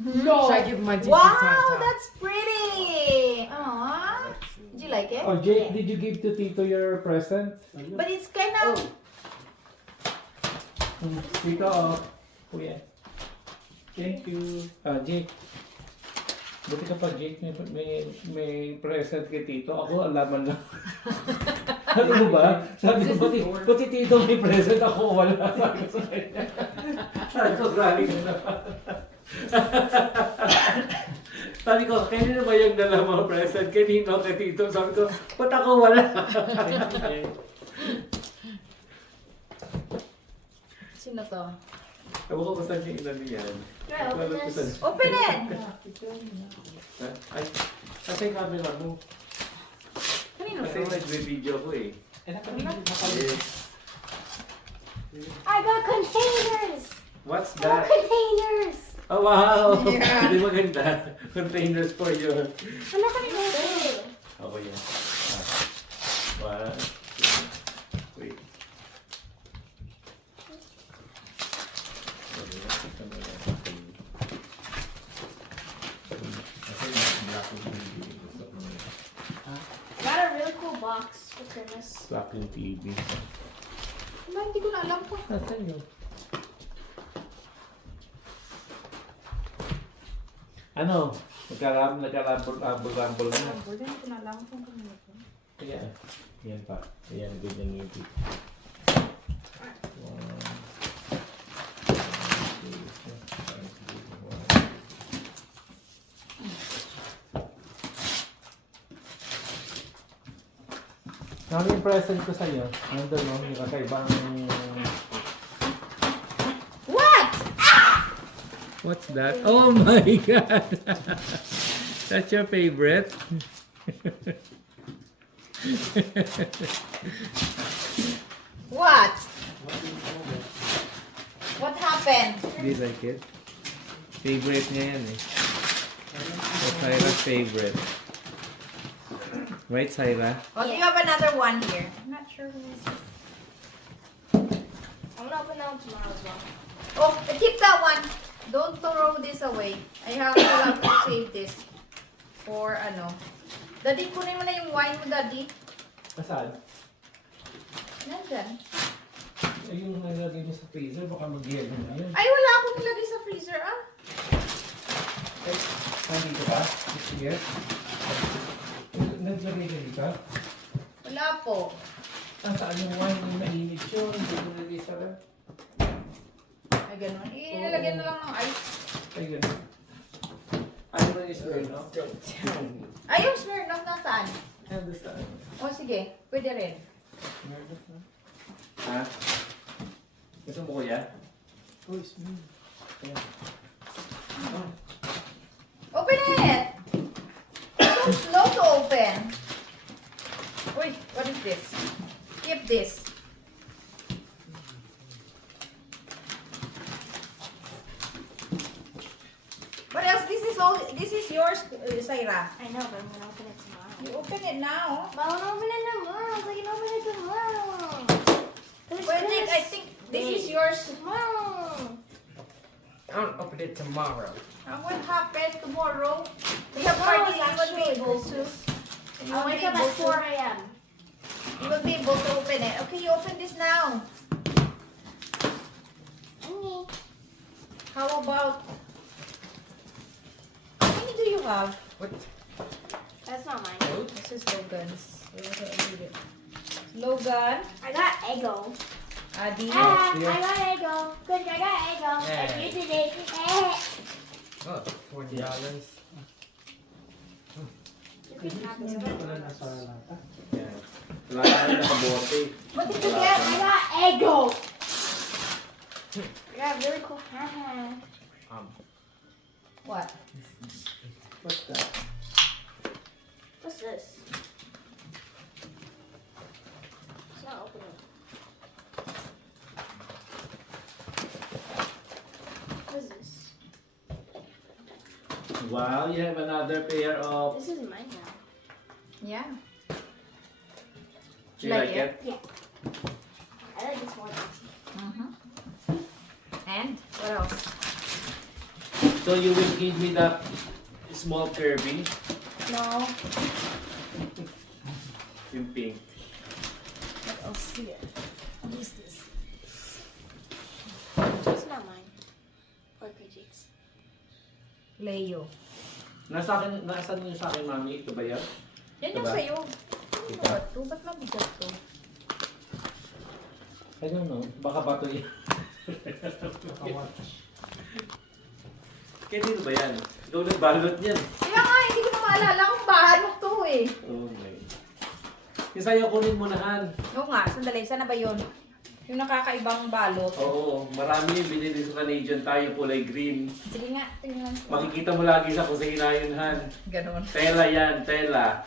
No. So I give my to Wow, Santa. that's pretty. Aww. Did you like it? Oh, Jake, did you give to Tito your present? But it's kind of. Tito, oh. Kuya. Thank you. Jake. Buti ka pa, Jake. May present kay Tito. Ako, alaman lang. Sabi ko ba? Sabi ko, buti Tito may present. Ako, wala. Sabi ko sa kanya. Sabi ko, grabe ka naman. Sabi ko, kanino ba yung dala mo present? Kanino, kay Tito? Sabi ko, ba't ako wala? Sino to? Ewan ko kung saan yung ilan yan. Try open this. Open it! Ay, kasi yung camera mo. Kanino Kasi to? nag-video ko eh. Yes. I got containers. What's I got that? containers. Oh, wow! Yeah. Hindi maganda. Containers for you. I'm not gonna go there. Okay yan. One, two, wait. Got a really cool box for Christmas. Flacking TV. Wala, hindi ko na alam po. Nasaan yun? Ano? Nagkarambol-rambol na. Hindi ko na alam kung kanino to. Ayan. Ayan pa. Ayan, ganyan ngiti. Ano yung present ko sa'yo? Nandun, no? Yung kakaibang... What? What's that? Oh my God! That's your favorite? What? What happened? Do you like it? Favorite niya yan eh. That's Syra's favorite. Right, Syra? Oh, you have another one here. I'm not sure who is this. I'm gonna open that one tomorrow as well. Oh, keep that one. Don't throw this away. I have to save this. For ano. Daddy, kunin mo na yung wine mo, Daddy. Saan? Nandyan. Ay, yung nalagay niya sa freezer, baka mag-yelo na yun. Ay, wala akong nilagay sa freezer, ah. Ay, nandito ka? Here? Naglagay ka dito? Wala po. Ah, saan yung wine? Yung mainit yun. Hindi mo nalagay sa ref. Ay, ganun. Ilalagyan na lang ng ice. Ay, ganun. Ano ba yung spray, no? Ay, yung Smirnoff nasaan? Ano saan? O, sige. Pwede rin. Ha? Gusto mo kuya? Oh, smooth. Ayan. Open it! So slow to open. Wait, what is this? Keep this. What else? This is yours, Syra. I know, but I'm gonna open it tomorrow. You open it now. But I wanna open it tomorrow, so you can open it tomorrow. Well, I think this is yours. Tomorrow. I'll open it tomorrow. What happened tomorrow? We have Tomorrow party. is You will be actually able to. Christmas. You I'll will be wake up able at 4 to. a.m. You will be able to open it. Okay, you open this now. Okay. How about? How many do you have? What? That's not mine. This is Logan's. Logan, I got Eggo. Adi. Ah, yeah. I got Eggo. Good, I got Eggo. Yeah. And you today. Oh, $40. You can have this one. Ayan. Wala ka rin nakabote. What did you get? I got Eggo. I got really cool hat. What? What's that? What's this? It's not opening. What is this? Wow, you have another pair of... This is mine now. Yeah. Do you like it? Yeah. I like this one. Mm-hmm. And what else? So So you will give me the small Kirby, No. yung pink. What else here? What is this? It's not mine. Porky Jake's. Leo. Nasaan yung sa akin, mami? Ito ba yan? Yan yung Diba? sa'yo. Ito. Ano ba ito? Ba't mabigat to? I don't know. Baka bato yan. Kaya dito ba yan? Ikaw nagbalot niyan. Kaya nga, hindi ko na maalala kung bahanok to eh. Oh my. Yung sa'yo, kunin mo na, Han. Oo nga, sandali. Sana ba yun? Yung nakakaibang balot. Oo, marami yung binili sa Canadian tayo, kulay green. Sige nga, tingnan ko. Makikita mo lagi sa kusina yun, Han. Ganon. Tela yan, tela.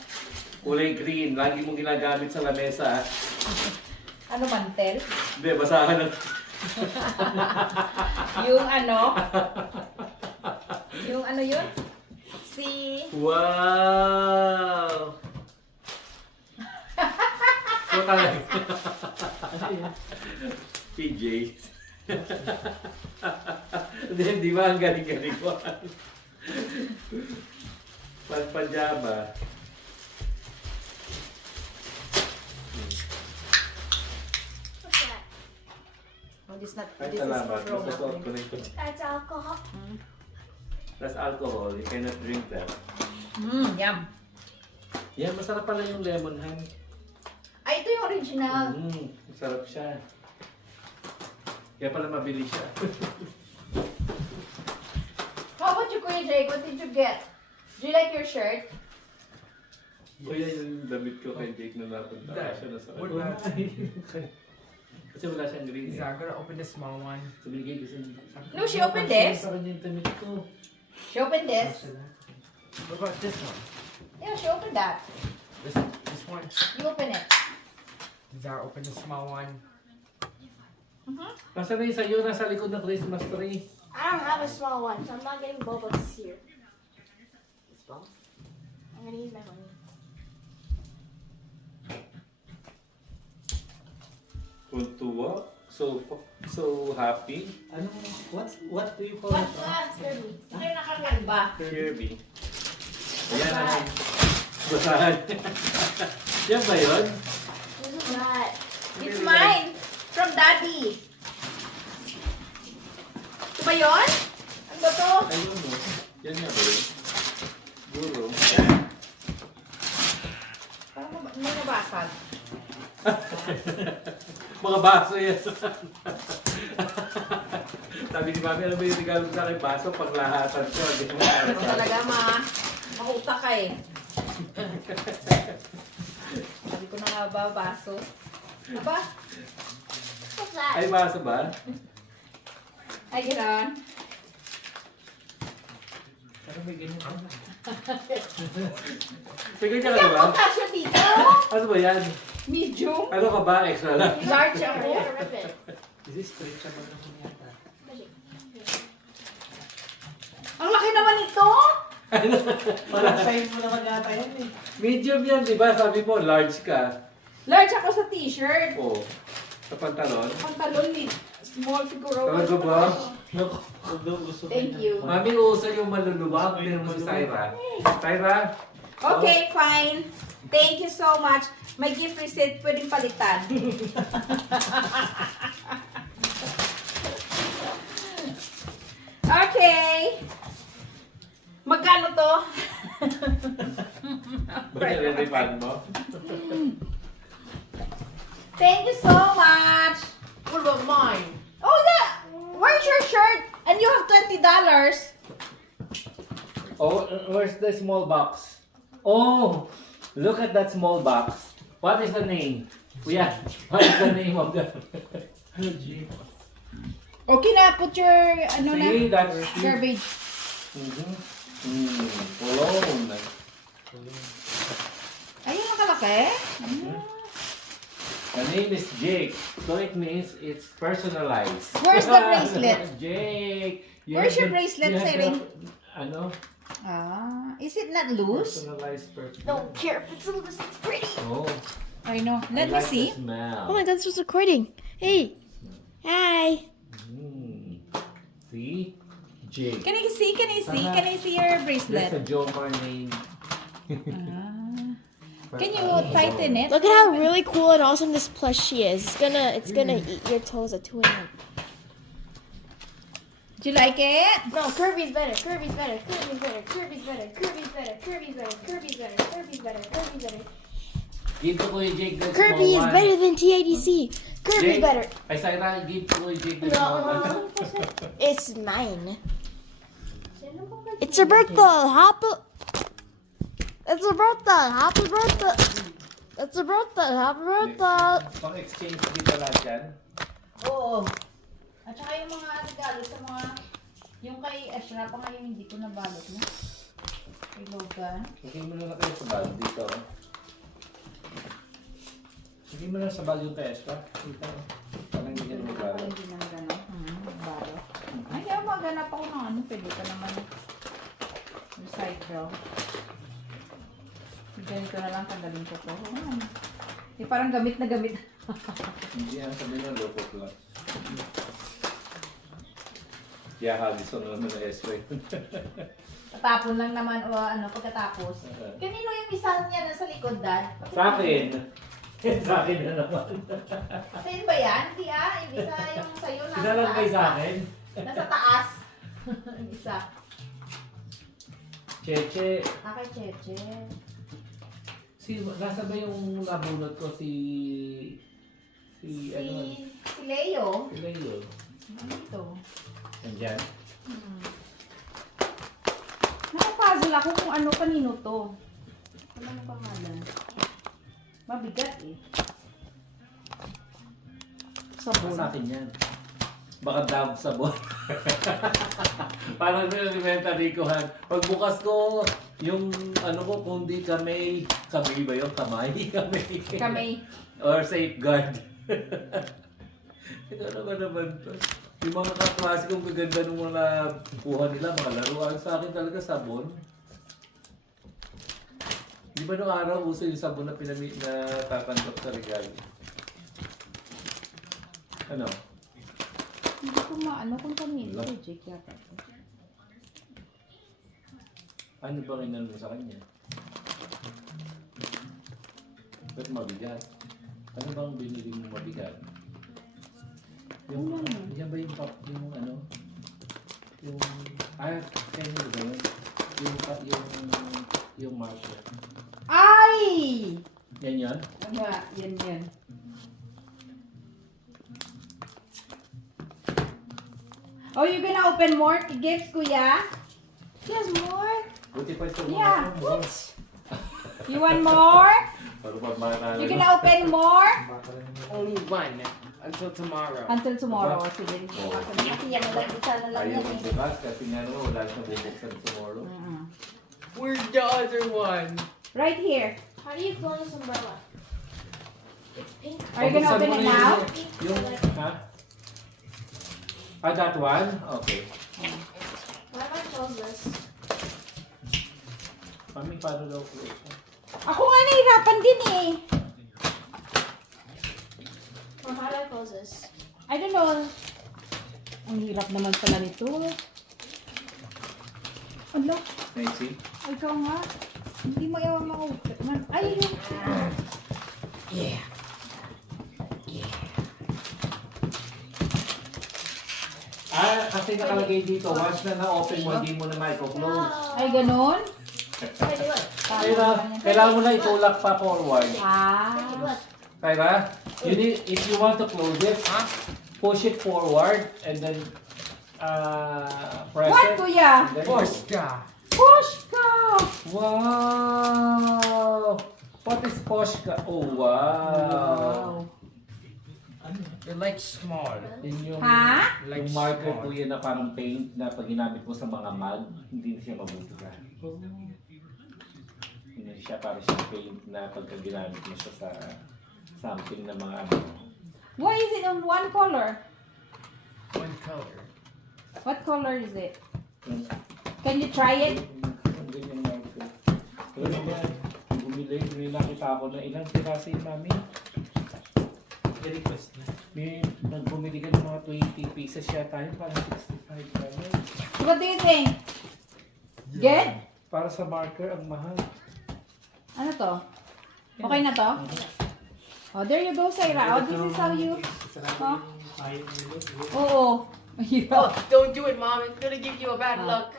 Kulay green, lagi mong ginagamit sa lamesa. Ano, mantel? Hindi, basahan na. Yung ano? Yung ano yun? Si... Wow! So talaga. PJ. Di ba ang galing-galing ko? Pajama. What's that? Oh, this not... Ay, This is salamat. for grown up. Masasot ko na ito. That's alcohol. That's alcohol. You cannot drink that. Yum. Yan, masarap pala yung lemon, Han. Ay, ito yung original. Masarap siya. Kaya pala mabili siya. How about you, Kuya Jake? What did you get? Do you like your shirt? Kuya, yung damit ko kay Jake na napunta. Dad, Siya na sa what ano. about- Kasi wala siyang green. Is that gonna open the small one? So, binigay ko sa... No, she opened this. Sa kanya yung damit ko. She opened this. What about this one? Yeah, she opened that. This one? You open it. Does that open the small one? Nasa na yung sa'yo? Nasa likod ng Christmas tree. I don't have a small one, so I'm not getting bubbles this year. This ball. I'm gonna use my money. Kuntuwa. So happy. What do you call What? it? Kirby. Ano yung nakakaiba? Kirby. Ayan na. Basahan. Yan ba yun? This is not. It's mine. From Daddy. Ito ba yun? Ano ba to? Ayun mo. Yan nga ba yun? Guro. Parang may nabasag. Mga baso yan. Sabi ni Mami, ano ba yung regalo sa akin? Baso, panglahatan ko. Hindi mo Ito talaga, makuta ka eh. Sabi ko na nga ba, baso? Aba? What's that? Ay, baso ba? Ay, gano'n. Pero may ganyan pa. Sige ka Hindi na ako ba? kasya dito. Ano ba yan? Medium. Ano ka ba? Extra lang? Large I ako. gotta rip it. Is this stretchable naman yata? Ang laki naman ito. Parang size mo naman yata yan eh. Medium yan, di ba? Sabi mo, large ka. Large ako sa t-shirt. Oo. Sa pantalon. Pantalon ni small siguro. Talaga ba? Naku, gusto ko Thank yan. you. Mami, uso yung maluluwag. Tingnan mo si Tyra. Tyra? Okay, fine. Thank you so much. May gift receipt pwedeng palitan. Okay. Magkano to? Bakit nilipad mo? Thank you so much. What about mine? Oh, yeah. Where's your shirt? And you have $20. Oh, where's the small box? Oh, look at that small box. What is the name? Kuya, what is the name of the... Oh, gee. Okay na, put your, ano See, na, that's... garbage. Cologne. Ayun, nakalaki. The name is Jake, so it means it's personalized. Where's the bracelet? Jake. Where's your bracelet, you have Siring? Ano? Ah, is it not loose? Personalized perfume. Don't care if it's loose. It's pretty. Oh, I know. I Let me like see. the smell. Oh my god, this was recording. Hey. Hi. Mm. See? Jake. Can I see? Can I see? Can I see your There's a bracelet? Jomar name. Can you tighten it? Look at how really cool and awesome this plushie is. It's gonna eat your toes at 2 a.m. Do you like it? No, Kirby's better. Kirby's better. Kirby's better. Kirby's better. Kirby's better. Kirby's better. Kirby's better. Kirby's better. Kirby's better. Give to Kuya Jake the Kirby small is one. better than TADC. Kirby's Jake. better. Ay, Saira, give to Kuya Jake the small one. No, it's mine. It's your birthday. Happy. It's your birthday. Happy birthday. It's your birthday. Happy birthday. Pang-exchange dito lahat yan. Oo. At saka yung mga regalo sa mga... Yung kay Ashra pa ngayon hindi ko nabalot na. Kay Logan. Hindi mo na kayo sa bag dito. Hindi mo na sa bag yung testa. Dito. Parang hindi ka na magbalo. Hindi na gano'n. Nabalot. Ay, maganap ako ng ano. Pwede ka naman. Yung side draw. Ganito na lang kagaling ko to. Eh, parang gamit na gamit. Hindi yan sabi ng loko plus. Kaya Hallison naman na S-ray. Tapon lang naman o ano pagkatapos. Kanino yung isa niya nasa likod, Dad? Sa akin. Sa akin na naman. Sa'yo ba yan? Hindi yung isa yung sa'yo nasa Sinalang taas. kayo sa akin. Nasa taas. Yung isa. Cheche. Kay Cheche. Nasa ba yung nabunot ko si ano? Si Leo. Si Leo. Ano ito? Nandyan. Nakapuzzle ako kung ano kanino to. Ano ang pangalan? Mabigat eh. Sabon sa akin yan. Baka Dove sabon. Parang elementary ko han. Pagbukas ko, yung ano ko, kung di kamay ba yung kamay? Kamay. Or safeguard. Ito naman to. Yung mga kaklase kong gaganda nung mga kuha nila, mga laruan. Sa akin talaga sabon. Di ba nung araw uso yung sabon na tatanggap sa regalo? Ano? Hindi ko maano kung kanino. Wala. Kay Jake yata. Ano ba rinal mo sa kanya? Ba't mabigat? Ano bang binili mo mabigat? Yung, yan ba yung yung ano? Yung, kaya mo ba yun? Yung Marshall. Ay! Yan yan? Ano? Yan. Oh, you gonna open more gifts, Kuya? He has more. Buti pa ito. Yeah. You want more? Para pa mana. You gonna open more? Only one until tomorrow. Until tomorrow. Sige. Kasi yan na lang. Isa na lang Ayaw yan mo eh. bukas kasi nga naman wala na bubuksan tomorrow. Where's the other one? Right here. How do you close this umbrella? It's pink. Are you gonna open it now? Yung, ha? That one? Okay. Why do I close this? Mami, paano daw close? Ako nga nahihirapan din eh. Well, how do I close this? I don't know. Ang hirap naman pala nito. Ano? Nancy? Ay, ikaw nga. Hindi mo yawan makausap. Ay, yun. Yeah. Kasi nakalagay dito, once na na-open mo, hindi mo na micro-close. Ay, ganun? Ready, look. Kailangan mo na itulak pa forward. Ready, look. Kyra, if you want to close it, push it forward and then press What, it. Kuya? and then Poshka. Poshka! Wow! What is Poshka? Oh, wow! They're like small. Yun yung, Ha? yung marker po yun na parang paint na pag ginamit mo sa mga mug, hindi na siya mabubuga. Hindi siya parang siya paint na pagka ginamit mo siya sa something na mga ano. Why is it on one color? One color. What color is it? Yung- Can you try it? Ang ganyan marker. Pero yan, bumili nakita ako na ilang piraso yung mami. I-request na. May nagbumili ka ng mga 20 pieces siya tayo, parang 65. High color. So what do you think? Good? Para sa marker, ang mahal. Ano to? Okay na to? Oh, there you go, Saira. Oh, this is how you... Oh. Oo. Oh, don't do it, Mom. It's gonna give you a bad Oh. luck.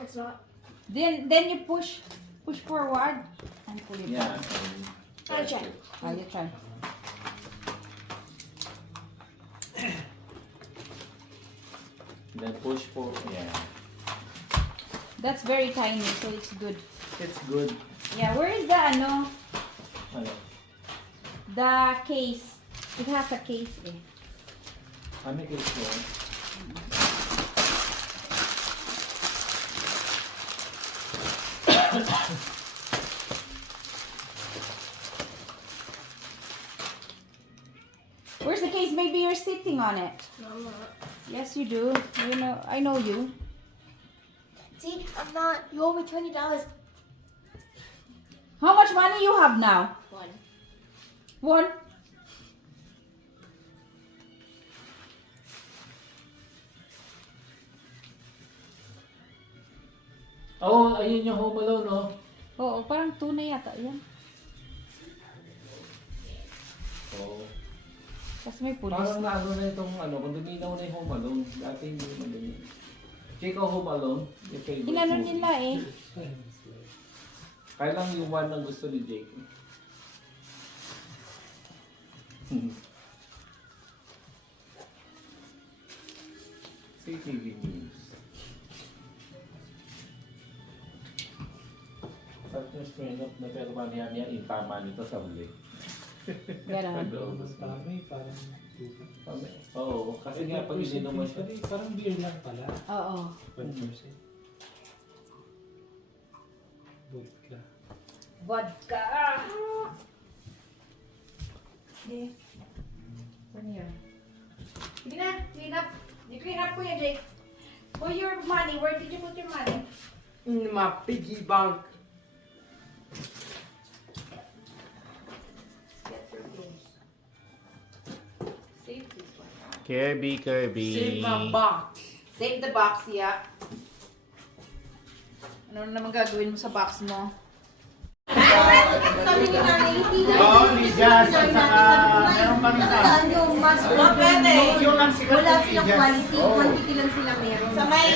Then you push forward and pull it Yeah. back. I'll try. Oh, you try. Then push for, yeah. That's very tiny, so it's good. It's good. Yeah, where is the ano? Ano? The case. It has a case eh. Ano yung case mo? Where's the case? Maybe you're sitting on it. No, I'm not. Yes, you do. You know, I know you. See, I'm not. You owe me $20. How much money you have now? One. One. Oh, ayun yung Home Alone, no? Oo, parang tunay yata yan. Oh. Tapos may pulis. Parang naano na itong ano, kung duminaw na yung Home Alone. Dati hindi naman din. Check out Home Alone. Yung favorite Inano movie. nila eh. Kaya lang yung one ang gusto ni Jake. CTV News. Sabi ko strain up na pero manihan niya itama nito sa huli. Ganon. Mas marami, parang Oo, kasi nga pag hindi naman siya. Parang beer lang pala. Oo. 1%. Vodka. Vodka. Okay. Turn here. Sige na, clean up. You clean up Kuya Jake. For your money, where did you put your money? In my piggy bank. Get your clothes. Save this one. Kirby. Save my box. Save the box, yeah. Ano naman gagawin mo sa box mo? Sabi ni Nanay, hindi na Oo, ni Jazz at saka meron pa rin sa... Saan yung mas pwede? Yung lang sikat Wala ni silang Jazz. quality, Oo. quantity lang sila meron. Sa may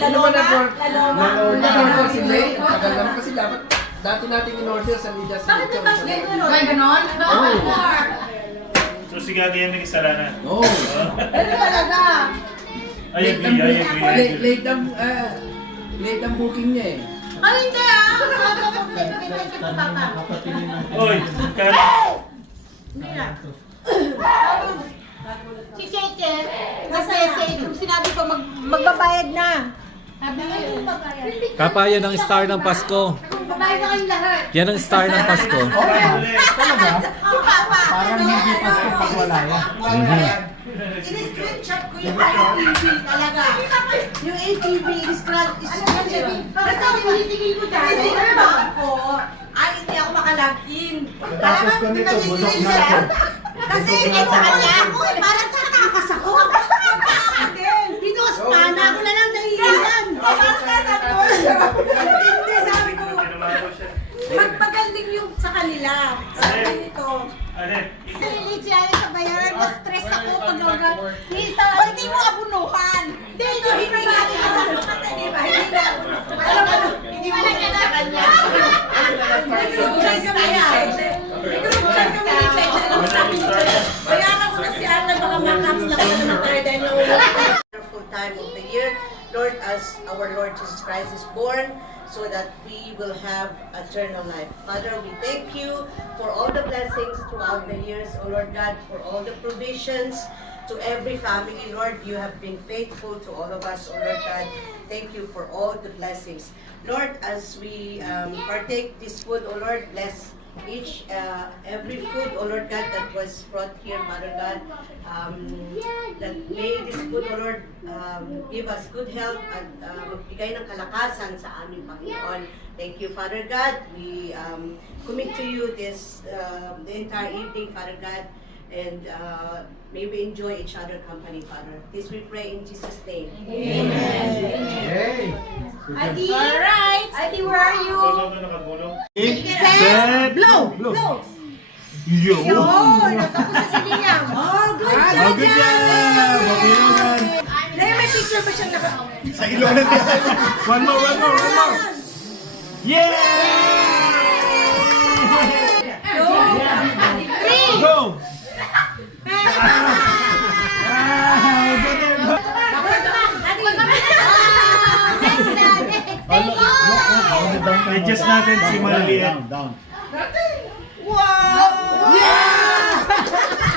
Lalona? Laloma. Lalona si May. Tagal lang kasi dapat dati natin in-order sa Lidas. Bakit ba gano'n? May ganon? So si Gagi yan may kasalanan. No. Ano talaga? I agree. Late ang booking niya eh. Ay, hindi ah! Kaya ko papa. Oy, Karen. Hindi na. Si Cheche, kasi sinabi ko magbabayad na. Sabi niya yung babayad. Kapa, yan ang star ng Pasko. Babayad na kayong lahat. Yan ang star ng Pasko. Talaga? Si Papa. Parang hindi Pasko pag wala yan. In-screenshot ko yung ATV talaga. Yung ATV, in-screenshot. Basta tinitigil ko dahil ako, ay hindi ako makalagin. Tapos ko nito, bulok na ako. Kasi ito kanya ako, parang tatakas ako. Pinos pa na ako na lang nahihiyan. Parang sabi ko, hindi sabi ko, magpagaling yung sa kanila. Sabi nito, kasi siya sa bayaran, na-stress ako pag hanggang hindi mo abunuhan. Hindi, hindi mo hindi ba? Alam mo, hindi mo na sa kanya. Nag-group chat kami niya. Nag-group chat kami ni Cheche. Alam sabi ni Cheche, bayaran ko na si Ana, baka makaps na ka na tayo dahil yung wonderful time of the year. Lord, as our Lord Jesus Christ is born, so that we will have eternal life. Father, we thank you for all the blessings throughout the years, O Lord God, for all the provisions to every family. Lord, you have been faithful to all of us, O Lord God. Thank you for all the blessings. Lord, as we partake this food, O Lord, bless each, every food, O Lord God, that was brought here, Father God. That may this food, O Lord, give us good health at magbigay ng kalakasan sa aming Panginoon. Thank you, Father God. We commit to you this the entire evening, Father God. And may we enjoy each other company, Father. This we pray in Jesus' name. Yay! Adi, alright. Adi, where are you? Nakagulong. Set, blow! Blow! Yo! Oh, natapos sa sininyam. Oh, good job! Good job! Dahil may picture ba siyang naka... Sa ilong na yan. One more. Yeah! Go! Adjust natin si maliliit. Wow!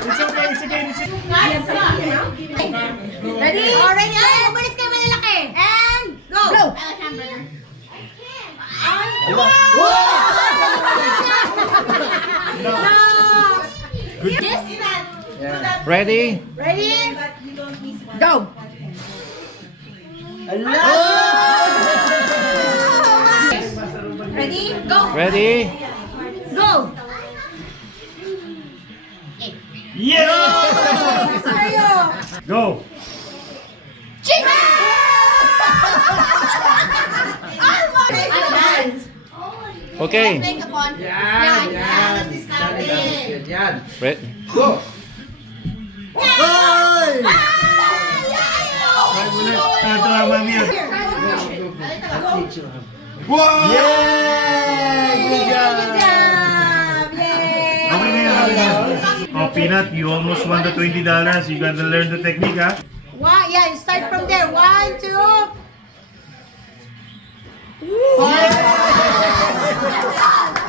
It's okay, sige. Ready? Oh, ready? Ay, umalis kayo malalaki. And go! Blow! Ready? Ready? Go! Ready? Go! Ready? Go! Yeah! Sa'yo! Go! Okay. Yan. Ready? Go! Hoy! Ito ang mami. Wow! Yay! Good job! Yay! Okay na yan. Oh, Peanut, you almost won the $20. You gotta learn the technique, ha? One, yeah, you start from there. 1, 2.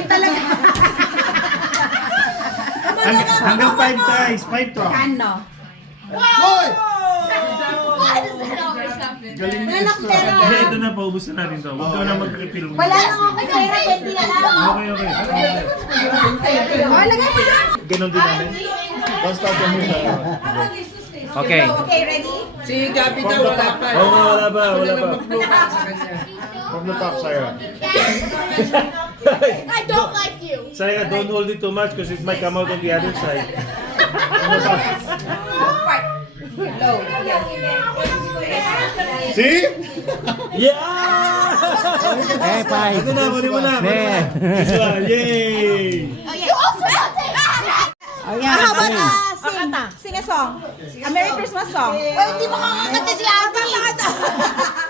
Talaga. Hanggang 5 tries. 5 to. Ano? Hoy! Wala na akong pera. Hindi, ito na. Paubos na natin to. Huwag ka na mag-refill. Wala na akong pera. Pwede na lang. Okay. Oh, lagay mo lang. Ganon din namin. Okay. Okay, ready? Si Gabi daw wala pa. Oo nga, wala pa. Wala na mag-focus sa kanya. I don't like you. Saya, don't hold it too much because it might come out on the other side. See? Yeah! Eh, bye. Ito na, kunin mo na. This one, yay! You also have to. How about sing a song? A Merry Christmas song. Well, hindi mo kakakanta si Abby.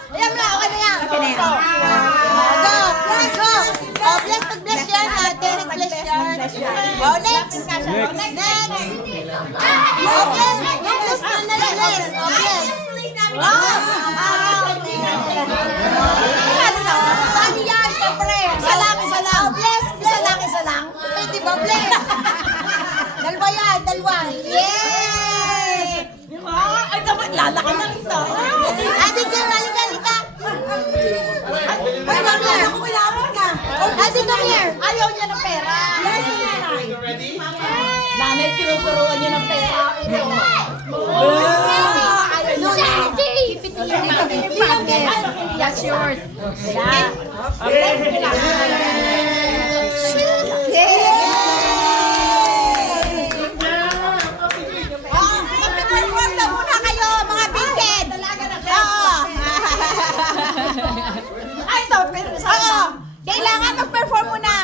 Ayan na, okay na yan. Okay na yan. Go, go. Oh, bless yan. Derek, bless yan. Oh, next. Next. Oh, bless. Bless na bless. Oh, bless. Sabi niya, syempre. Isa lang. Oh, bless. Isa lang. Di ba, bless? Dalawa yan, dalawa. Yay! Ay, dapat lalaki lang ito. Ate, halika. Ay, dami na. Ako kailangan ka. Ate, come here. Ayaw niya ng pera. Yes, nanay. Nanay, tinuturuan niya ng pera. No, keep it here. That's yours. Yeah. Mag-perform na muna kayo, mga big kids. Oo. Ay, ito. Oo. Kailangan mag-perform muna.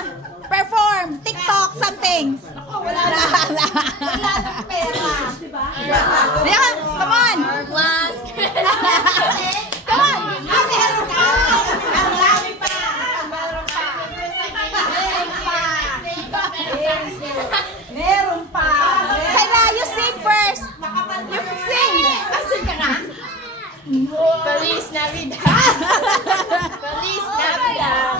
Perform. TikTok, something. Wala na. Wala na pera. Yeah, come on. Come on. Meron ka. Ang dami pa. Meron pa. Kaya you sing first. You sing. Sing ka na. Feliz Navidad. Feliz Navidad.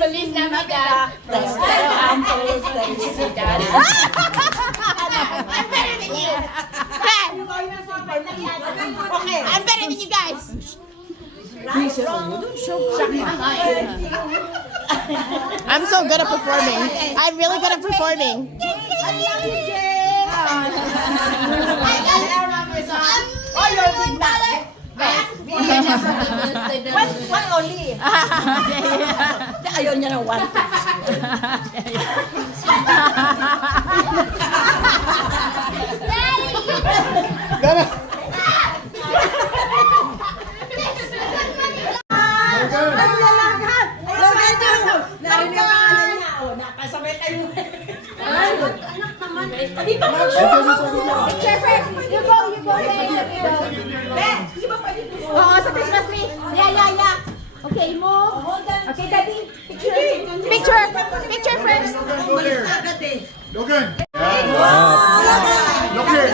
Feliz Navidad. Felicidad. I'm better than you. Hey. Okay. I'm better than you guys. I'm so good at performing. I'm really good at performing. I love you, Jay. Oh, you're big dollar. One only. Ayaw niya ng one. Dito mo Picture first. You go there. Oo, sa Christmas tree. Yeah. Okay, move. Okay, Daddy. Picture first. Logan! Look here!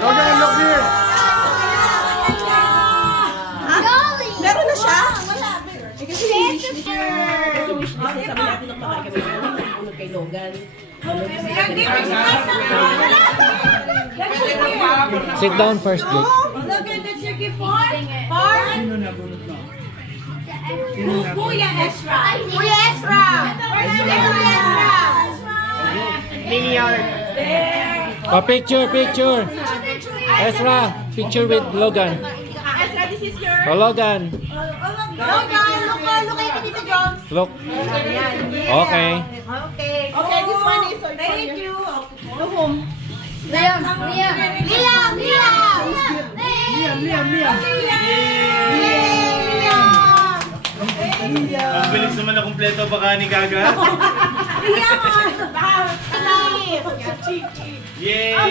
Logan, look here! Meron na siya? Sit down first, Jake. Logan, that's your gift for? Kuya Ezra. Kuya Ezra. Where's Kuya Ezra? Oh, picture. Ezra, picture with Logan. Ezra, this is your... Oh, Logan. Logan, look kay Tita Jones. Look. Okay. Okay, this one is for Thank you. To whom? Liam. Ang bilis naman na kumpleto baka ni Gaga. Yay!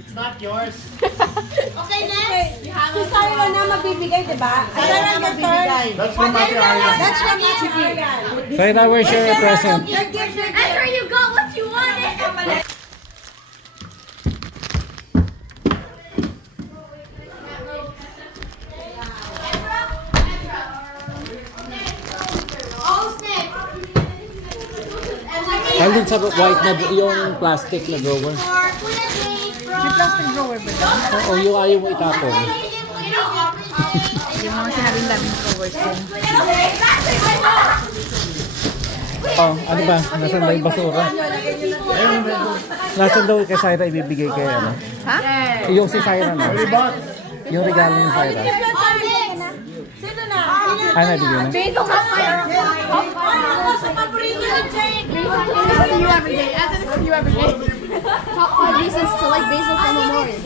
It's not yours. Okay, next. Si Sarah na magbibigay, diba? Sarah, your turn. That's from Ate Arya. That's from Ate Arya. Sarah, where's your present? Your gift, your gift. After you got what you wanted. Nandun sa white na yung plastic na drawer. May plastic drawer ba dyan? Oo, yung ayaw mo itapon. Yung mga sinabing daming drawers din. Oh, ano ba? Nasaan daw yung basura? Nasaan daw kay Syra ibibigay kay ano? Ha? Yung si Syra na. Yung regalo ni Syra. Sino na? Ay, nabigyan na. Basil sa fire. Sa paborito ni Jane. See you every day. As in see you every day. Top 5 reasons to like basil from Memorial.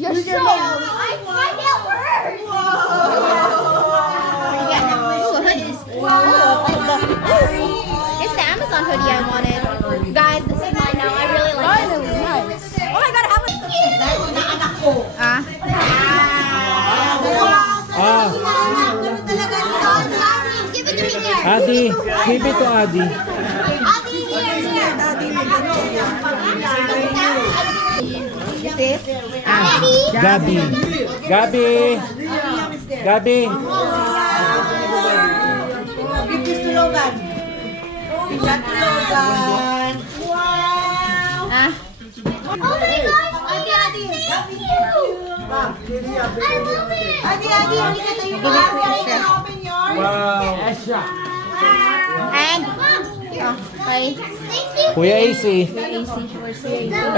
You're so my nail hurts. It's the Amazon hoodie I wanted. Guys, this is mine now. I really like it. Oh my god, how much? Ah. Give it to me there. Adi, give it to Adi. Gabi. Give this to Logan. Bigyan to Logan. Wow. Ah. Oh my gosh, Adi. Thank you. I love it. Adi, halika tayo ba? Open yours. Wow. And okay. Thank you. Kuya AC.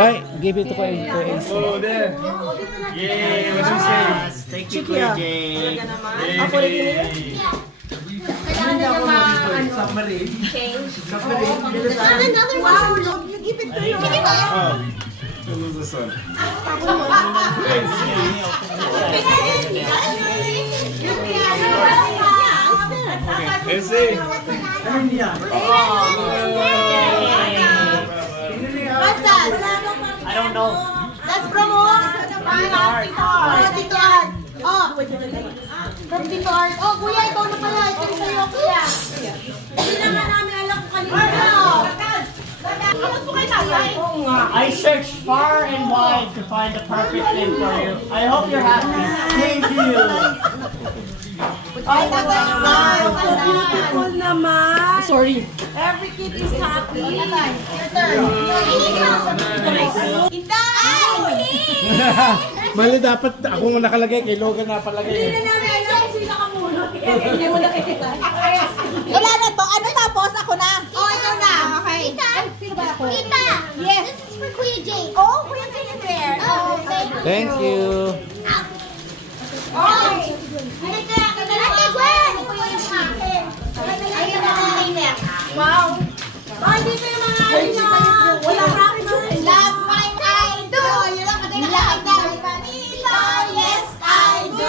Ay, give it to Kuya AC. Oh, there. Yay! What do you say? Thank you, Kuya Jake. Yay! Another one. You give it to you. Oh. To lose the sun. Ese. What's that? I don't know. That's from Tito Art. Oh, from Tito Art. Oh, kuya, ikaw na pala. Ito yung sa'yo, kuya. Hindi naman namin alam kung kanina. I searched far and wide to find the perfect thing for you. I hope you're happy. Thank you. Oh, so beautiful naman. Sorry. Every kid is happy. Your turn. Mali dapat ako mo nakalagay kay Logan na palagay. Hindi na namin alam kung sino ka muna. Hindi mo nakikita. Wala na to. Ano tapos? Ako na. Oh, ikaw na. Okay. Sino ba ako? Tita. Yes. This is for Kuya Jake. Oh, Kuya Jane is there. Oh, Thank you. Oh, Wow! Ay, dito yung mga ano niya! Wala rock doon! Love my idol! Love my Manila! Yes, I do!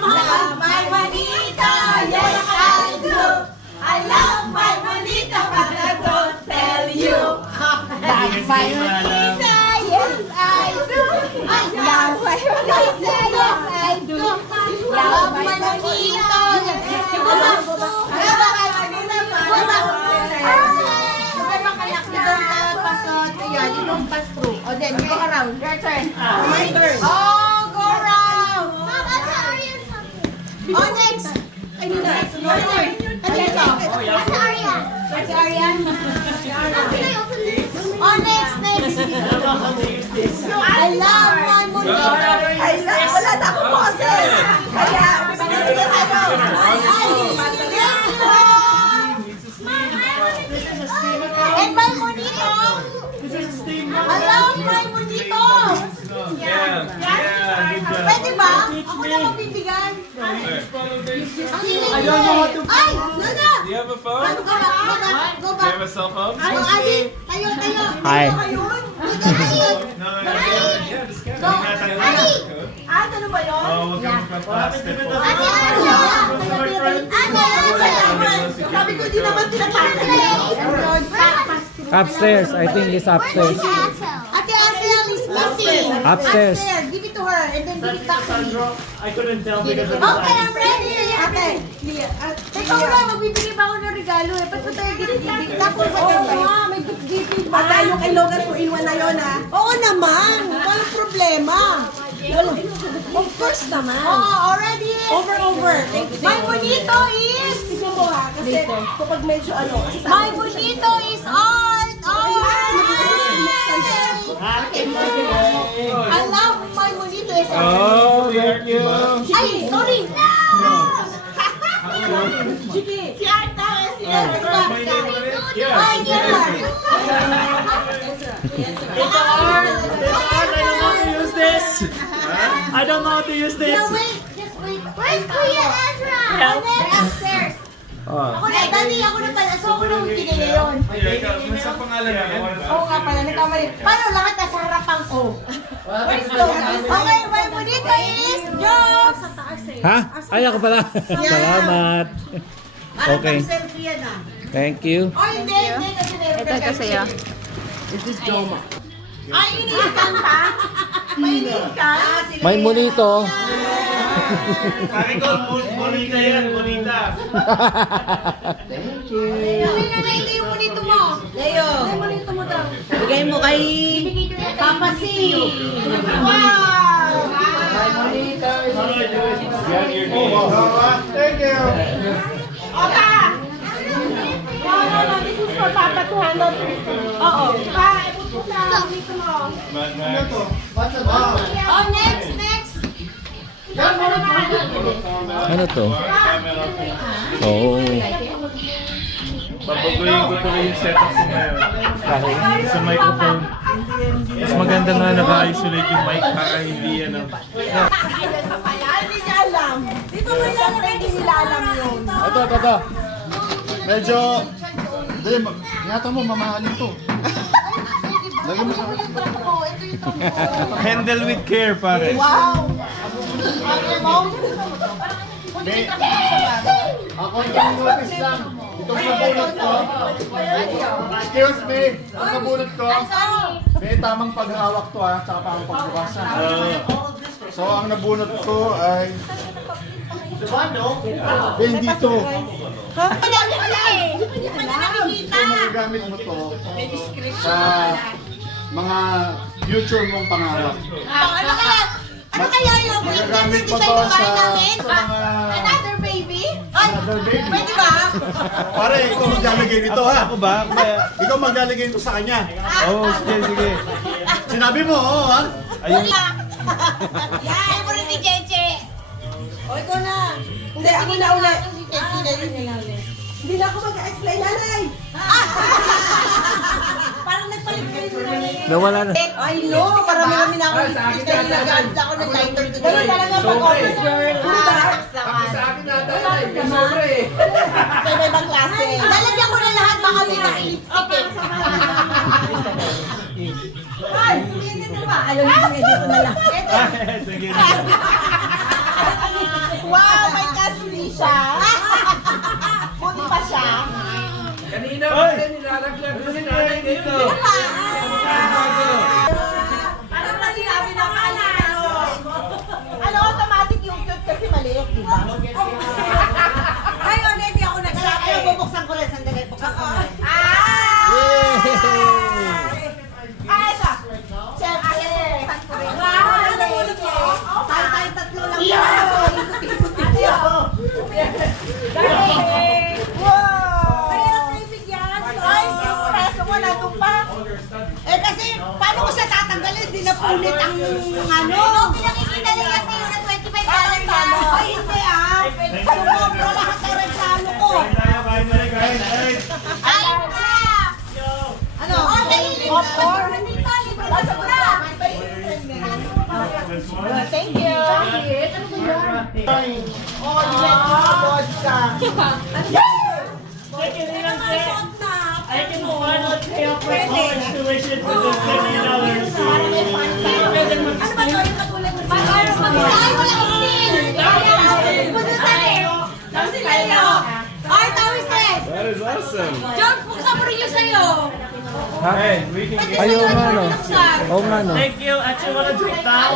Love my Manita! Yes, I do! I love my Manita, but I don't tell you! Love my Manita! Yes, I do! I love my Manita! Yes, I do! Love my Manita! You don't pass through. Oh, then you go around. Your turn. My turn. Oh, go around. Oh, next. I do that. Your turn. That's Arian. That's Arian. Oh, next. I love my Monito. Wala na akong boses. Kaya, and my Monito. I love my Monito. Pwede ba? Ako na magbibigay. I don't know how to. Ay! Nana! Do you have a phone? Go back. Do you have a cell phone? Ay, Adi! Tayo! Hi. Tayo ngayon? Yeah, just get it. Ano ba yun? Oh, huwag kang magpa-plastic po. Sabi ko, di naman tinatapos. Upstairs, I think it's upstairs. Ate Asel is missing. Upstairs. Give it to her and then give it back to me. I couldn't tell because of the Okay, light. I'm ready. Ate, teka mo lang, magbibigay ba ako ng regalo eh. Ba't ba tayo gift-giving? Tapos ba yun ba? Oo, may gift-giving pa. At yung kay Logan 2-in-1 na yun ha? Oo naman, walang problema. Of course naman. Oo, already. Over. My Bonito is... Tignan mo ha, kasi kapag medyo ano... My Bonito is art! I love my Bonito is art. Oh, thank you. Ay, sorry! Sige, si Art na, si Art na. Ay, I don't know how to use this. Just wait. Where's Kuya Ezra? Help. They're upstairs. Ako na, dali ako na pala. So, ako nung pinili yun. Sa pangalan na yan. Oo nga pala, nagkamali. Paano lahat nasa harapan ko? Where's Logan? Okay, my bonito is Joe! Sa taas eh. Ha? Ay, ako pala. Salamat. Okay. Selfie yan ah. Thank you. Oh, hindi. Kasi meron ka Ito sa'yo. Ay, ini-scan ka? May ini-scan? May monito. Pare ko, bonita yan, bonita. Thank you. Sabi na nga ito yung monito mo. Leo. Ay, monito mo daw. Bigay mo kay Papa C. Wow! Thank you. Oka! No, this is for Papa to handle. Oo. Pa, ipot mo sa monito mo. Oh, next. Ano to? Oh. Babaguhin ko tuloy yung setup ko ngayon. Sa microphone. Mas maganda nga naka-isolate yung mic para hindi ano. Hindi niya alam. Dito mo lang hindi nila alam yun. Ito. Medyo... Hindi, ingatan mo, mamahalin to. Lagyan mo sa... Handle with care, pare. Wow! May... Ako yung notice lang. Itong nabunot ko. Excuse me. Itong nabunot ko. May tamang paghawak to ha. Tsaka tamang pagbukasan. So, ang nabunot ko ay... Hindi to. So, magagamit mo to sa mga future mong pangarap. Ano kaya yung Magagamit mo design to ng bahay sa namin? mga... Another baby? Ay, Another baby. pwede ba? Pare, ikaw maglalagay nito ha. Ako ba? Ikaw maglalagay nito sa kanya. Oh, sige. Sinabi mo, oo ha? Ayun. Yan, favorite ni Cheche. O, ikaw na. Hindi, ako na ulit. Hindi na ako mag-explain, nanay. Parang nagpalit kayo ng Nawala na. I know, marami-rami na ako. Sa akin Kaya na, nag-add ako ng lighter today. Ganun talaga pag office girl. Tapos sa akin na tayo, may sobra eh. May ibang klase. Lalagyan ko na lahat, baka may naka-lipstick eh. Ay, hindi na ba? Alam niyo, dito na lang. Sige. Wow, may kasuli siya. Buti pa siya. Kanina kasi nilalaglag ko si nanay ngayon. Parang na sinabi na pala. Ano, automatic yung cute kasi maliit, di ba? Ay, hindi ako nagsabi. Bubuksan ko rin, sandali. Buksan ko rin. Ay, ito. Siyempre, buksan ko rin. Wow, ano ulit ko? Tayo tatlo lang. Wow! Mahirap na ibigyan. Ay, yung preso mo nandun pa. Eh kasi, paano ko siya tatanggalin? Di na punit ang ano. Pinakikita nila sa'yo na $25 na. Ay, hindi ah. Sumobra lahat ng regalo ko. Ay na! Ano? Oh, dali, libre ka sa Manita. Libre ka sa bra. Thank you. Oh, yes, vodka. I can finally pay off my college tuition for this $50. Ano ba ito? Yung katulad mo? Ay, wala ko din. Tapos sila yun. Ay, tawis rin. That is awesome. John, buksan mo rin yung sa'yo. Hey, we can get Ayaw nga no. Oo nga no. Thank you. Actually, want to drink that?